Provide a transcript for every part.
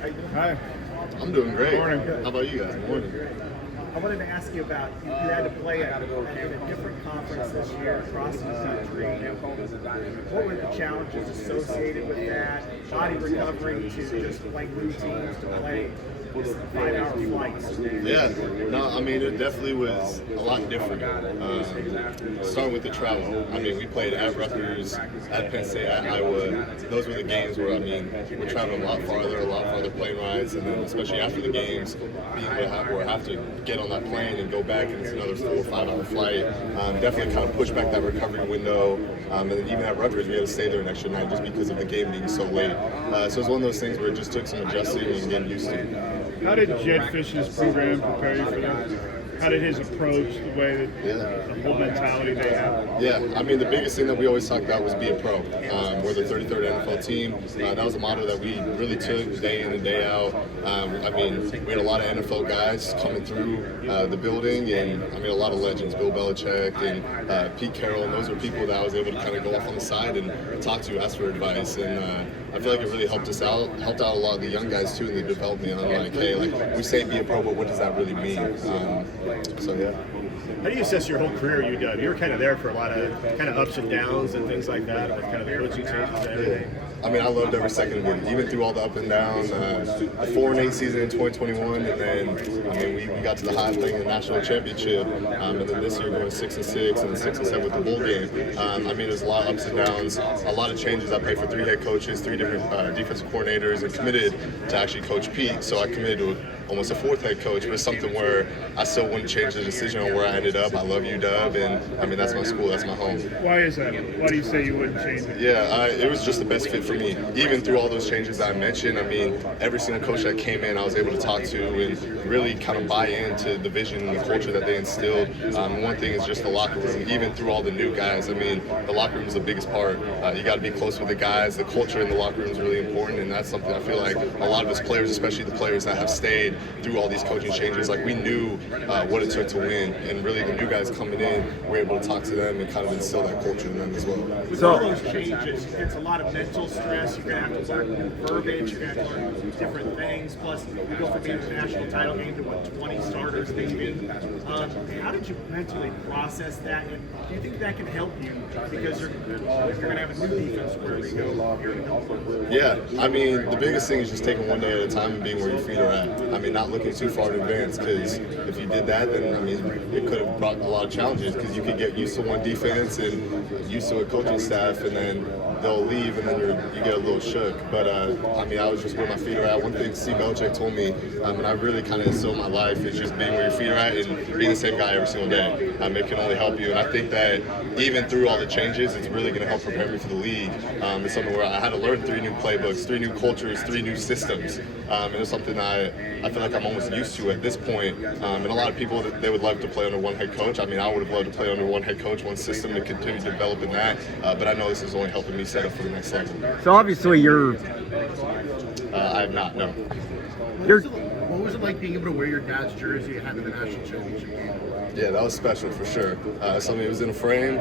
Hi. I'm doing great. Morning. How about you guys? Morning. I wanted to ask you about, you had to play in a different conference this year across the country. What were the challenges associated with that? Body recovery to just play new teams to play 5-hour flights? Yeah, no, I mean, it definitely was a lot different. Starting with the travel. I mean, we played at Rutgers, at Penn State, at Iowa. Those were the games where, I mean, we're traveling a lot farther plane rides, and then especially after the games, being able to have to get on that plane and go back, and it's another 4 or 5 hour flight. Definitely kind of pushed back that recovery window. And then even at Rutgers, we had to stay there an extra night just because of the game being so late. So it was one of those things where it just took some adjusting and getting used to. How did Jed Fish's program prepare you for that? How did his approach, the way that the whole mentality they have? Yeah, I mean, the biggest thing that we always talked about was be a pro. We're the 33rd NFL team. That was a motto that we really took day in and day out. I mean, we had a lot of NFL guys coming through the building, and I mean, a lot of legends, Bill Belichick and Pete Carroll, and those are people that I was able to kind of go off on the side and talk to, ask for advice, and I feel like it really helped us out, helped out a lot of the young guys too in the development. I'm like, hey, like we say be a pro, but what does that really mean? So yeah. How do you assess your whole career at UW? You were kind of there for a lot of kind of ups and downs and things like that, with kind of the coaching changes and everything. I mean, I loved every second of it, even through all the up and downs. A 4-8 season in 2021, and then I mean, we got to the high thing in the national championship, and then this year going 6-6 and 6-7 with the bowl game. I mean, there's a lot of ups and downs, a lot of changes. I played for 3 head coaches, 3 different defensive coordinators, and committed to actually coach Pete. So I committed to almost a 4th head coach, but something where I still wouldn't change the decision on where I ended up. I love UW, and I mean, that's my school, that's my home. Why is that? Why do you say you wouldn't change it? Yeah, it was just the best fit for me. Even through all those changes that I mentioned, I mean, every single coach that came in, I was able to talk to and really kind of buy into the vision and the culture that they instilled. One thing is just the locker room, even through all the new guys. I mean, the locker room is the biggest part. You got to be close with the guys. The culture in the locker room is really important, and that's something I feel like a lot of us players, especially the players that have stayed through all these coaching changes, like we knew what it took to win, and really the new guys coming in, we're able to talk to them and kind of instill that culture in them as well. With all those changes, it's a lot of mental stress. You're going to have to learn new verbiage. You're going to have to learn different things. Plus, you go from being a national title game to 20 starters maybe. How did you mentally process that? And do you think that can help you because you're going to have a new defense wherever you go? Yeah, I mean, the biggest thing is just taking one day at a time and being where your feet are at. I mean, not looking too far in advance, because if you did that, then I mean, it could have brought a lot of challenges, because you could get used to one defense and used to a coaching staff, and then they'll leave, and then you get a little shook. But I mean, I was just where my feet are at. One thing Steve Belichick told me, and I really kind of instilled in my life, is just being where your feet are at and being the same guy every single day. It can only help you, and I think that even through all the changes, it's really going to help prepare me for the league. It's something where I had to learn 3 new playbooks, 3 new cultures, 3 new systems, and it's something I feel like I'm almost used to at this point. And a lot of people, they would love to play under one head coach. I mean, I would have loved to play under one head coach, one system, to continue to develop in that. But I know this is only helping me set up for the next level. So obviously you're... I have not, no. What was it like being able to wear your dad's jersey and having the national championship game? Yeah, that was special for sure. Something was in a frame.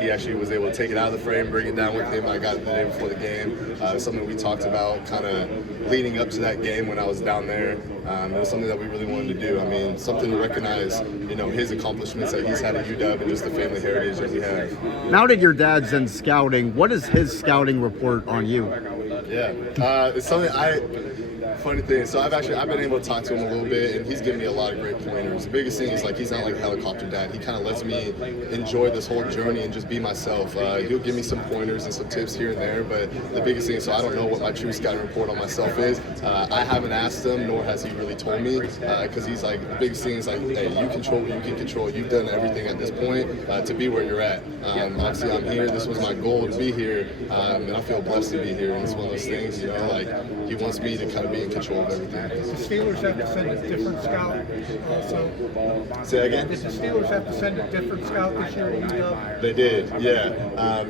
He actually was able to take it out of the frame, bring it down with him. I got it the day before the game. Something we talked about kind of leading up to that game when I was down there. It was something that we really wanted to do. I mean, something to recognize, you know, his accomplishments that he's had at UW and just the family heritage that we have. Now that your dad's in scouting, what is his scouting report on you? Yeah, it's something funny thing. So I've been able to talk to him a little bit, and he's given me a lot of great pointers. The biggest thing is, like, he's not like a helicopter dad. He kind of lets me enjoy this whole journey and just be myself. He'll give me some pointers and some tips here and there, but the biggest thing is, so I don't know what my true scouting report on myself is. I haven't asked him, nor has he really told me, because he's like, the biggest thing is like, hey, you control what you can control. You've done everything at this point to be where you're at. Obviously, I'm here. This was my goal to be here, and I feel blessed to be here. And it's one of those things, you know, like, he wants me to kind of be in control of everything. Did the Steelers have to send a different scout also? Say that again? Did the Steelers have to send a different scout this year to UW? They did, yeah.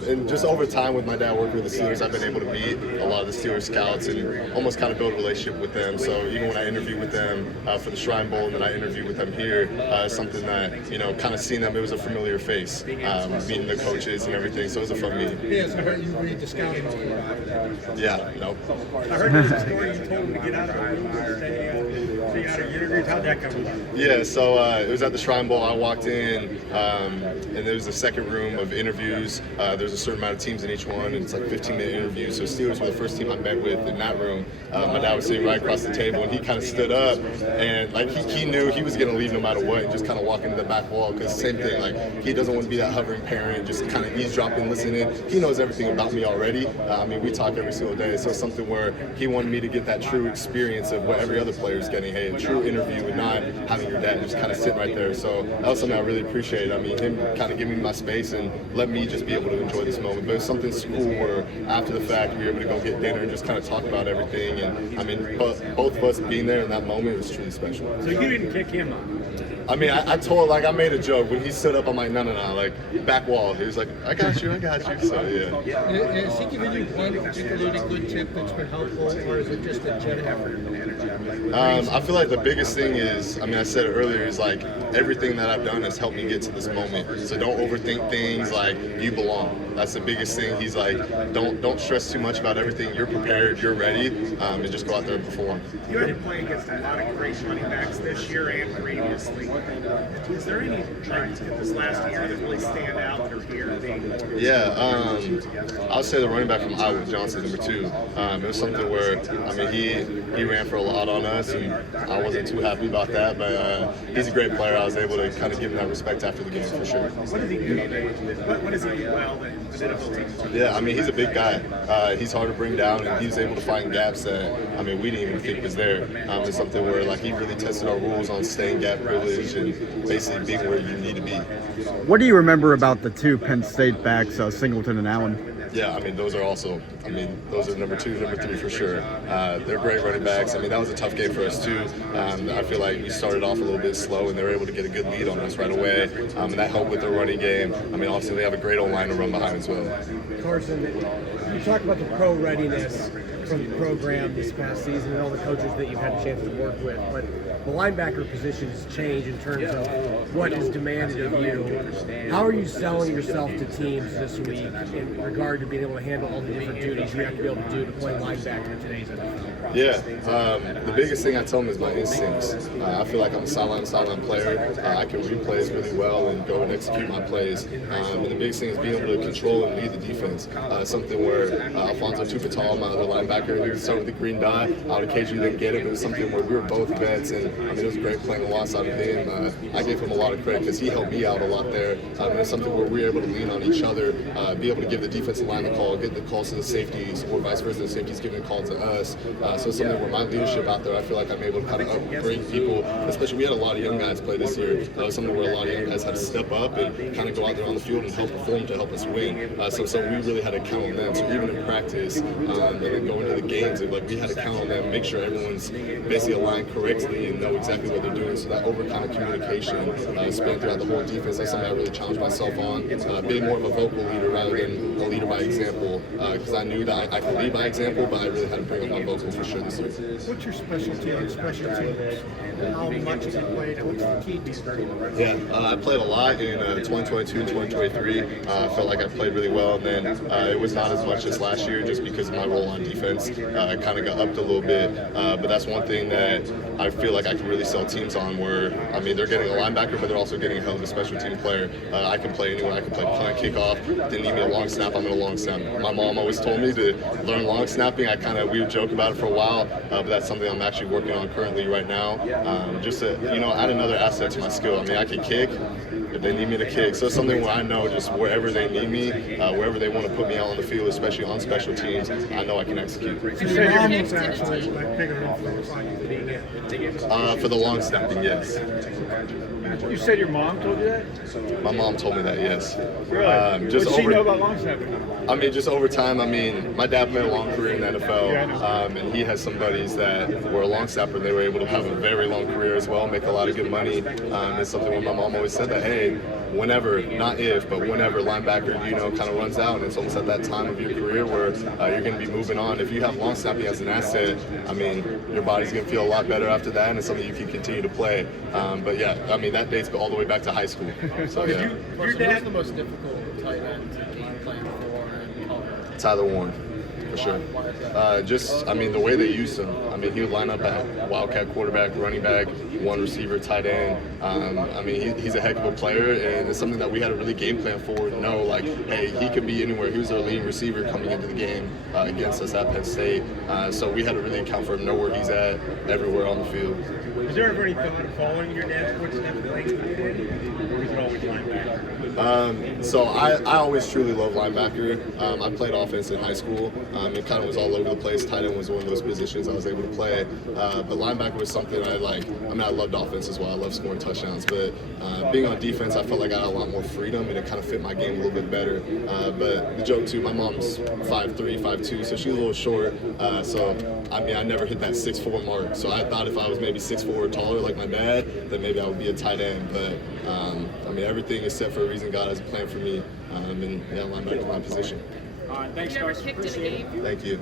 And just over time with my dad working with the Steelers, I've been able to meet a lot of the Steelers scouts and almost kind of build a relationship with them. So even when I interviewed with them for the Shrine Bowl, and then I interviewed with them here, something that, you know, kind of seeing them, it was a familiar face, meeting the coaches and everything. So it was a fun meeting. He hasn't hurt you read the scouting report. Yeah, no. I heard there was a story you told him to get get out of the room and stay out of your interviews? How'd that come about? Yeah, so it was at the Shrine Bowl. I walked in, and there was a second room of interviews. There's a certain amount of teams in each one, and it's like 15-minute interviews. So Steelers were the first team I met with in that room. My dad was sitting right across the table, and he kind of stood up, and like he knew he was going to leave no matter what, and just kind of walk into the back wall, because same thing, like he doesn't want to be that hovering parent, just kind of eavesdropping, listening. He knows everything about me already. I mean, we talk every single day, so it's something where he wanted me to get that true experience of what every other player is getting. Hey, a true interview and not having your dad just kind of sit right there. So that was something I really appreciated. I mean, him kind of giving me my space and let me just be able to enjoy this moment. But it's something cool where after the fact we were able to go get dinner and just kind of talk about everything. And I mean, both of us being there in that moment was truly special. So you didn't kick him out? I mean, I told, like, I made a joke. When he stood up, I'm like, no, like, back wall. He was like, I got you. So, yeah. Has he given you one particularly good tip that's been helpful, or is it just a general? I feel like the biggest thing is, I mean, I said it earlier, is like everything that I've done has helped me get to this moment. So don't overthink things, like you belong. That's the biggest thing. He's like, don't stress too much about everything. You're prepared, you're ready, and just go out there and perform. You had to play against a lot of great running backs this year and previously. Is there any like this last year that really stand out or here? Yeah, I'll say the running back from Iowa, Johnson, number 2. It was something where, I mean, he ran for a lot on us, and I wasn't too happy about that, but he's a great player. I was able to kind of give him that respect after the game for sure. What does he do? What does he do well that the NFL teams? Yeah, I mean, he's a big guy. He's hard to bring down, and he's able to find gaps that, I mean, we didn't even think was there. It's something where, like, he really tested our rules on staying gap privilege and basically being where you need to be. What do you remember about the two Penn State backs, Singleton and Allen? Yeah, I mean, those are also, I mean, those are number 2, number 3 for sure. They're great running backs. I mean, that was a tough game for us too. I feel like we started off a little bit slow, and they were able to get a good lead on us right away, and that helped with their running game. I mean, obviously, they have a great O-line to run behind as well. Carson, you talk about the pro readiness from the program this past season and all the coaches that you've had a chance to work with, but the linebacker position has changed in terms of what is demanded of you. How are you selling yourself to teams this week in regard to being able to handle all the different duties you have to be able to do to play linebacker in today's NFL? Yeah, the biggest thing I tell them is my instincts. I feel like I'm a sideline player. I can read plays really well and go and execute my plays. And the biggest thing is being able to control and lead the defense. Something where Alfonso Tupatal, my other linebacker, who started with the green dot, I would occasionally didn't get it, but it was something where we were both vets, and I mean, it was great playing alongside of him. I gave him a lot of credit because he helped me out a lot there. And it's something where we were able to lean on each other, be able to give the defensive line the call, get the calls to the safeties, or vice versa, the safeties giving the call to us. So it's something where my leadership out there, I feel like I'm able to kind of upbring people, especially we had a lot of young guys play this year. It was something where a lot of young guys had to step up and kind of go out there on the field and help perform to help us win. So we really had to count on them. So even in practice, and then going into the games, like we had to count on them, make sure everyone's basically aligned correctly and know exactly what they're doing. So that over kind of communication span throughout the whole defense. That's something I really challenged myself on. Being more of a vocal leader rather than a leader by example, because I knew that I could lead by example, but I really had to bring up my vocal for sure this year. What's your specialty on special teams? How much have you played? What's the key to Yeah, I played a lot in 2022 and 2023. I felt like I played really well, and then it was not as much as last year just because of my role on defense. I kind of got upped a little bit, but that's one thing that I feel like I can really sell teams on where, I mean, they're getting a linebacker, but they're also getting a hell of a special team player. I can play anywhere. I can play punt, kickoff. They need me a long snap, I'm in a long snap. My mom always told me to learn long snapping. We would joke about it for a while, but that's something I'm actually working on currently right now. Just to, add another asset to my skill. I mean, I can kick if they need me to kick. So it's something where I know just wherever they need me, wherever they want to put me out on the field, especially on special teams, I know I can execute. So your mom was actually like bigger influence on you being it. For the long snapping, yes. You said your mom told you that? My mom told me that, yes. Really? What does she know about long snapping? I mean, just over time, I mean, my dad played a long career in the NFL, and he has some buddies that were a long snapper. They were able to have a very long career as well, make a lot of good money. It's something where my mom always said that, hey, whenever, not if, but whenever linebacker, kind of runs out, and it's almost at that time of your career where you're going to be moving on. If you have long snapping as an asset, I mean, your body's going to feel a lot better after that, and it's something you can continue to play. But yeah, I mean, that dates all the way back to high school. So yeah. Your dad's the most difficult tight end to game plan for and color. Tyler Warren. For sure. The way they used him. I mean, he would line up at wildcat quarterback, running back, one receiver, tight end. He's a heck of a player, and it's something that we had to really game plan for. Know, like, hey, he could be anywhere. He was our leading receiver coming into the game against us at Penn State. So we had to really account for him, know where he's at everywhere on the field. Was there ever any thought of following your dad's footsteps playing tight end, or was it always linebacker? I always truly loved linebacker. I played offense in high school. It kind of was all over the place. Tight end was one of those positions I was able to play. But linebacker was something I like. I loved offense as well. I loved scoring touchdowns. But being on defense, I felt like I had a lot more freedom, and it kind of fit my game a little bit better. But the joke, too, my mom's 5'3", 5'2", so she's a little short. I never hit that 6'4" mark. So I thought if I was maybe 6'4" or taller like my dad, then maybe I would be a tight end. But, everything is set for a reason. God has a plan for me. Linebacker is my position. Thanks, Have you ever Carson. kicked in a game? Thank you.